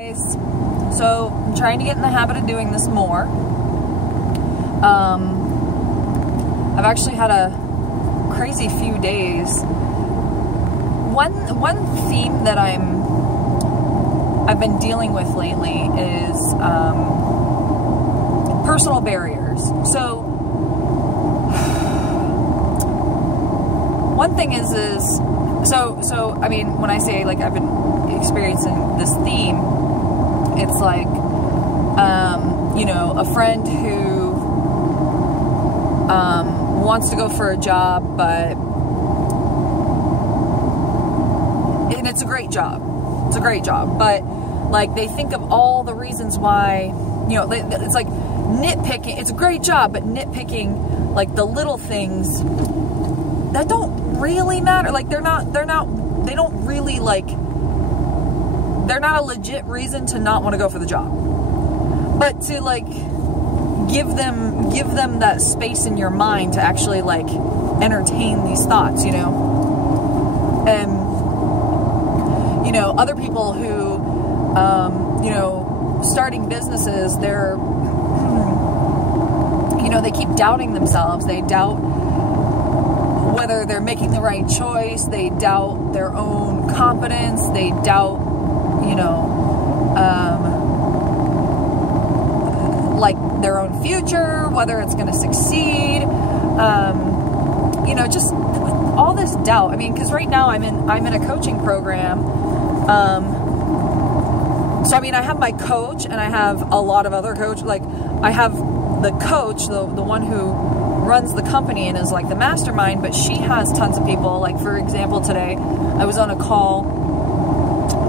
So I'm trying to get in the habit of doing this more. I've actually had a crazy few days. One theme that I've been dealing with lately is personal barriers. So one thing is so I mean, when I say like I've been experiencing this theme, it's like you know, a friend who wants to go for a job, and it's a great job. It's a great job, but like they think of all the reasons why, you know, it's like nitpicking. It's a great job, but nitpicking like the little things that don't really matter. Like they don't really like, they're not a legit reason to not want to go for the job. But to like give them that space in your mind to actually like entertain these thoughts, you know. And you know, other people who you know, starting businesses, they're, you know, they keep doubting themselves. They doubt whether they're making the right choice. They doubt their own competence. They doubt, you know, like their own future, whether it's going to succeed. You know, just all this doubt. I mean, because right now I'm in a coaching program. So I mean, I have my coach, and I have a lot of other coaches. Like I have the coach, the one who runs the company and is like the mastermind, but she has tons of people. Like for example, today I was on a call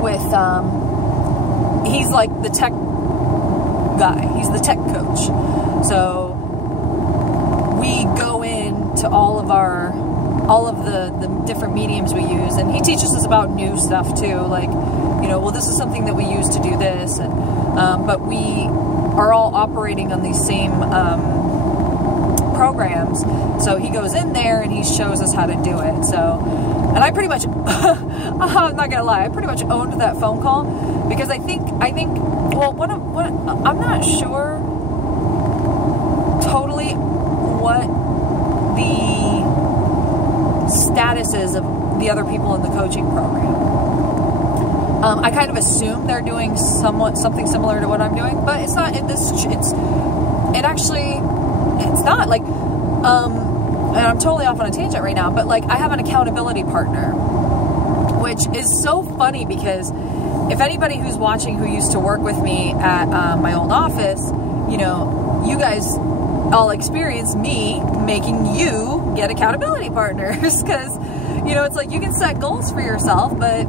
with he's like the tech guy. He's the tech coach. So we go into all of the different mediums we use, and he teaches us about new stuff too, like, you know, well, this is something that we use to do this, and but we are all operating on these same programs. So he goes in there and he shows us how to do it. So, and I pretty much I'm not gonna lie, I pretty much owned that phone call, because I think well, I'm not sure totally what the status is of the other people in the coaching program. I kind of assume they're doing something similar to what I'm doing, but it's not. It's not like, and I'm totally off on a tangent right now, but like I have an accountability partner, which is so funny, because if anybody who's watching who used to work with me at my old office, you know, you guys all experience me making you get accountability partners, because, you know, it's like you can set goals for yourself, but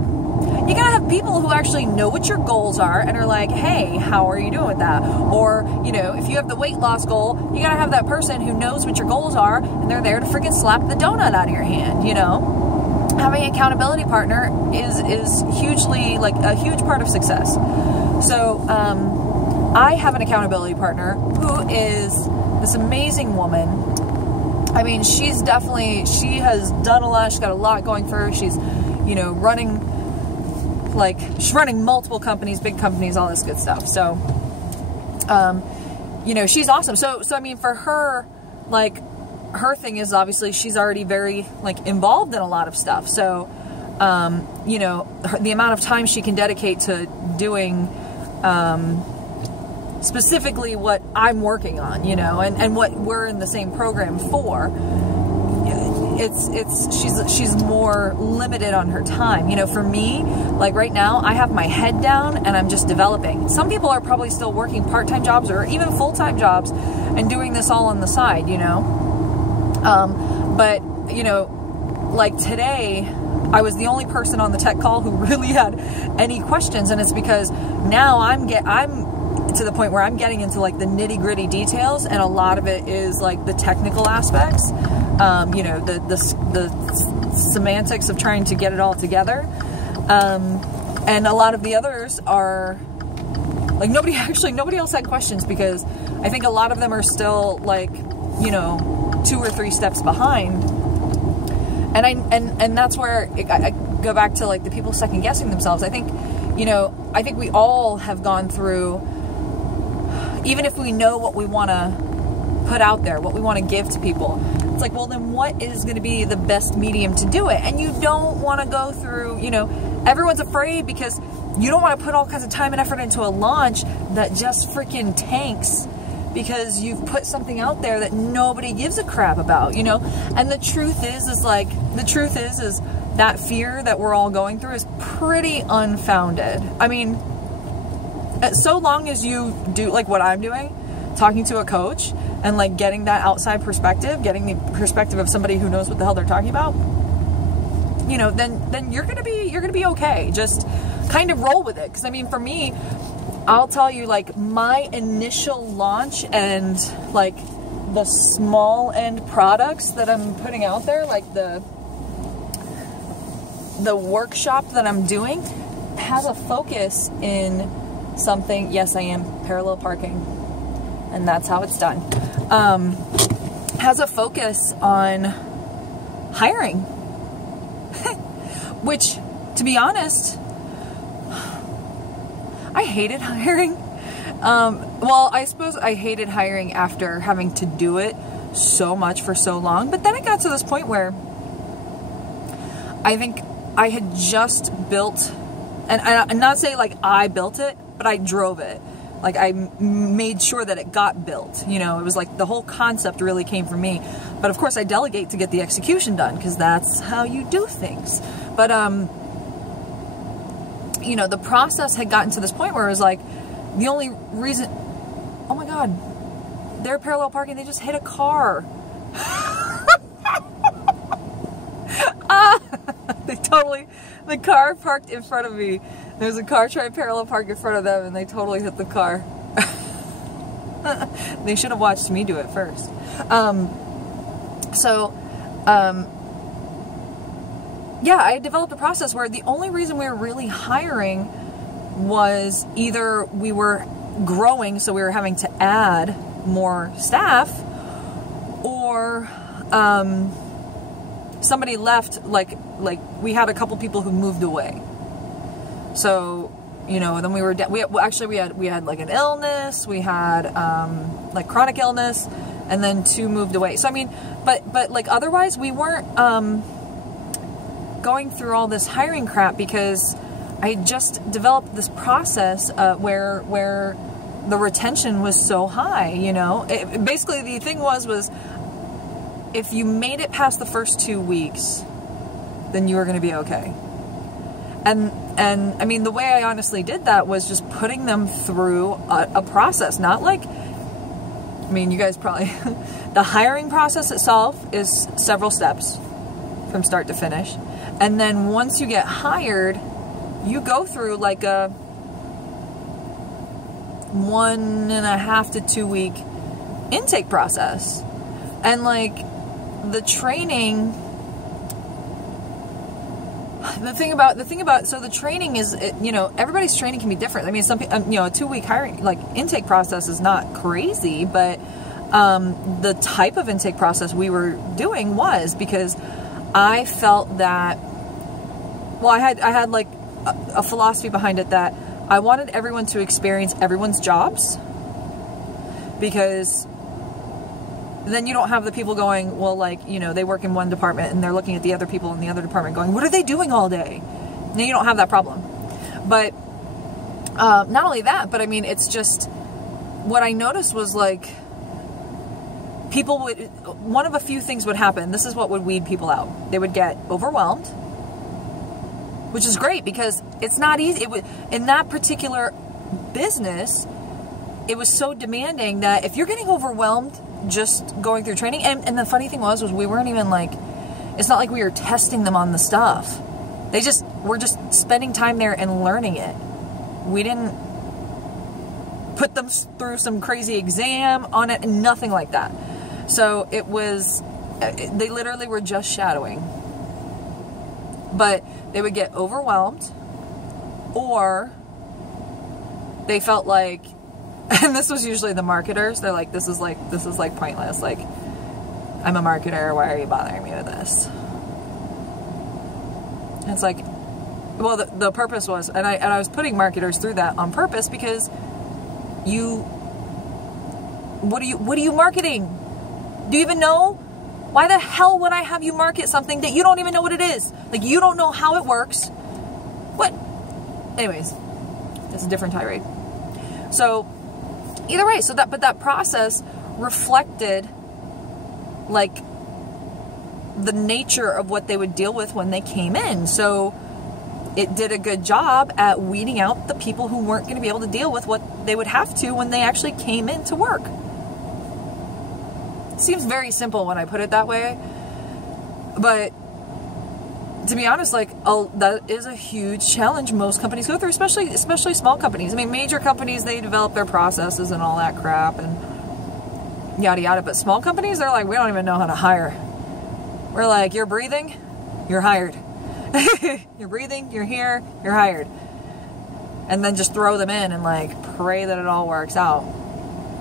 you gotta have people who actually know what your goals are and are like, hey, how are you doing with that? Or, you know, if you have the weight loss goal, you gotta have that person who knows what your goals are, and they're there to freaking slap the donut out of your hand, you know? Having an accountability partner is hugely, like, a huge part of success. So, I have an accountability partner who is this amazing woman. I mean, she has done a lot. She's got a lot going for her. She's, you know, she's running multiple companies, big companies, all this good stuff. So, you know, she's awesome. So I mean, for her, like, her thing is obviously she's already very, like, involved in a lot of stuff. So, you know, the amount of time she can dedicate to doing, specifically what I'm working on, you know, and what we're in the same program for, she's more limited on her time. You know, for me, like right now, I have my head down and I'm just developing. Some people are probably still working part-time jobs or even full-time jobs and doing this all on the side, you know. But, you know, like today, I was the only person on the tech call who really had any questions, and it's because now I'm to the point where I'm getting into like the nitty-gritty details, and a lot of it is like the technical aspects, you know, the semantics of trying to get it all together, and a lot of the others are like nobody else had questions, because I think a lot of them are still like, you know, 2 or 3 steps behind, and that's where I go back to like the people second guessing themselves. I think, you know, I think we all have gone through, even if we know what we want to put out there, what we want to give to people, it's like, well, then what is going to be the best medium to do it? And you don't want to go through, you know, everyone's afraid because you don't want to put all kinds of time and effort into a launch that just freaking tanks because you've put something out there that nobody gives a crap about, you know? And the truth is that fear that we're all going through is pretty unfounded. I mean, so long as you do like what I'm doing, talking to a coach and like getting that outside perspective, getting the perspective of somebody who knows what the hell they're talking about, you know, then you're gonna be okay. Just kind of roll with it. Because I mean, for me, I'll tell you, like, my initial launch and like the small end products that I'm putting out there, like the workshop that I'm doing, has a focus in something. Yes, I am parallel parking, and that's how it's done. Has a focus on hiring, which, to be honest, I hated hiring. Well, I suppose I hated hiring after having to do it so much for so long. But then it got to this point where I think I had just built, and I'm not saying like I built it, but I drove it. Like I made sure that it got built. You know, it was like the whole concept really came from me. But of course I delegate to get the execution done because that's how you do things. But, you know, the process had gotten to this point where it was like, the only reason, oh my God, they're parallel parking, they just hit a car. The car parked in front of me. There's a car trying to parallel park in front of them and they totally hit the car. They should have watched me do it first. Yeah, I developed a process where the only reason we were really hiring was either we were growing, so we were having to add more staff, or somebody left, like we had a couple people who moved away. So, you know, then we had like an illness, we had like chronic illness, and then 2 moved away. So I mean, but like otherwise we weren't going through all this hiring crap because I just developed this process where the retention was so high, you know. Basically the thing was if you made it past the first 2 weeks, then you were going to be okay. And I mean, the way I honestly did that was just putting them through a process, not like, I mean, you guys probably, the hiring process itself is several steps from start to finish. And then once you get hired, you go through like a 1.5 to 2 week intake process. And like the training, the thing about, so the training is, you know, everybody's training can be different. I mean, some people, you know, a 2 week hiring, like intake process is not crazy, but the type of intake process we were doing was because I felt that, well, I had like a philosophy behind it that I wanted everyone to experience everyone's jobs, because then you don't have the people going, well, like, you know, they work in one department and they're looking at the other people in the other department going, what are they doing all day? Now you don't have that problem. But not only that, but I mean, it's just, what I noticed was like, people would, one of a few things would happen. This is what would weed people out. They would get overwhelmed, which is great because it's not easy. In that particular business, it was so demanding that if you're getting overwhelmed just going through training, and the funny thing was we weren't even like, it's not like we were testing them on the stuff. We're just spending time there and learning it. We didn't put them through some crazy exam on it, nothing like that. So it was, they literally were just shadowing. But they would get overwhelmed, or they felt like, and this was usually the marketers, they're like, this is like pointless. Like, I'm a marketer, why are you bothering me with this? And it's like, Well, the purpose was, and I was putting marketers through that on purpose, because what are you marketing? Do you even know? Why the hell would I have you market something that you don't even know what it is? Like, you don't know how it works. What? Anyways, that's a different tirade. So, either way, but that process reflected, like, the nature of what they would deal with when they came in. So, it did a good job at weeding out the people who weren't going to be able to deal with what they would have to when they actually came in to work. Seems very simple when I put it that way, but to be honest, like, that is a huge challenge most companies go through, especially small companies. I mean, major companies, they develop their processes and all that crap and yada yada, but small companies, they're like, we don't even know how to hire. We're like, you're breathing, you're hired. You're breathing, you're here, you're hired. And then just throw them in and, like, pray that it all works out.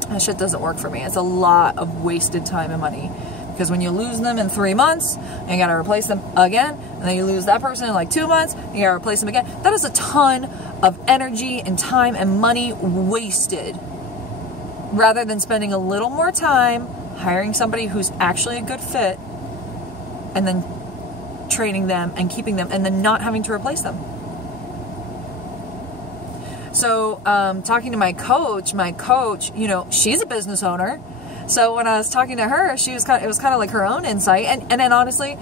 That shit doesn't work for me. It's a lot of wasted time and money, because when you lose them in 3 months and you gotta replace them again, and then you lose that person in like 2 months and you gotta replace them again, that is a ton of energy and time and money wasted, rather than spending a little more time hiring somebody who's actually a good fit and then training them and keeping them and then not having to replace them. So, talking to my coach, you know, she's a business owner. So when I was talking to her, it was kind of like her own insight. And then honestly,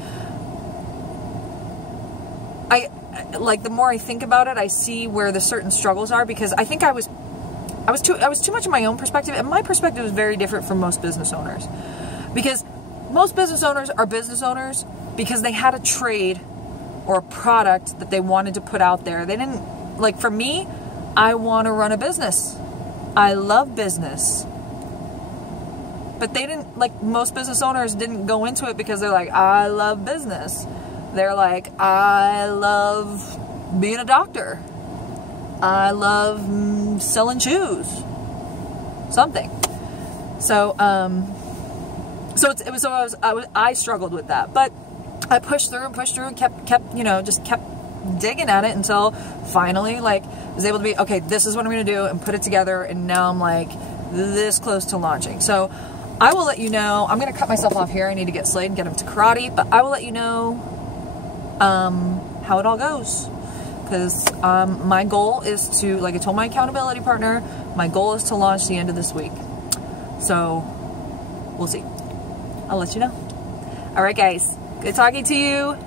like, the more I think about it, I see where the certain struggles are, because I think I was too much in my own perspective, and my perspective is very different from most business owners, because most business owners are business owners because they had a trade or a product that they wanted to put out there. They didn't, like, for me, I want to run a business. I love business. But they didn't, like, most business owners didn't go into it because they're like, I love business. They're like, I love being a doctor. I love selling shoes. Something. So, I struggled with that. But I pushed through and kept, you know, just kept digging at it until finally, like, was able to be, okay, this is what I'm going to do, and put it together, and now I'm, like, this close to launching. So I will let you know. I'm going to cut myself off here. I need to get Slade and get him to karate, but I will let you know how it all goes, because my goal is to, like I told my accountability partner, my goal is to launch the end of this week. So we'll see. I'll let you know. All right, guys. Good talking to you.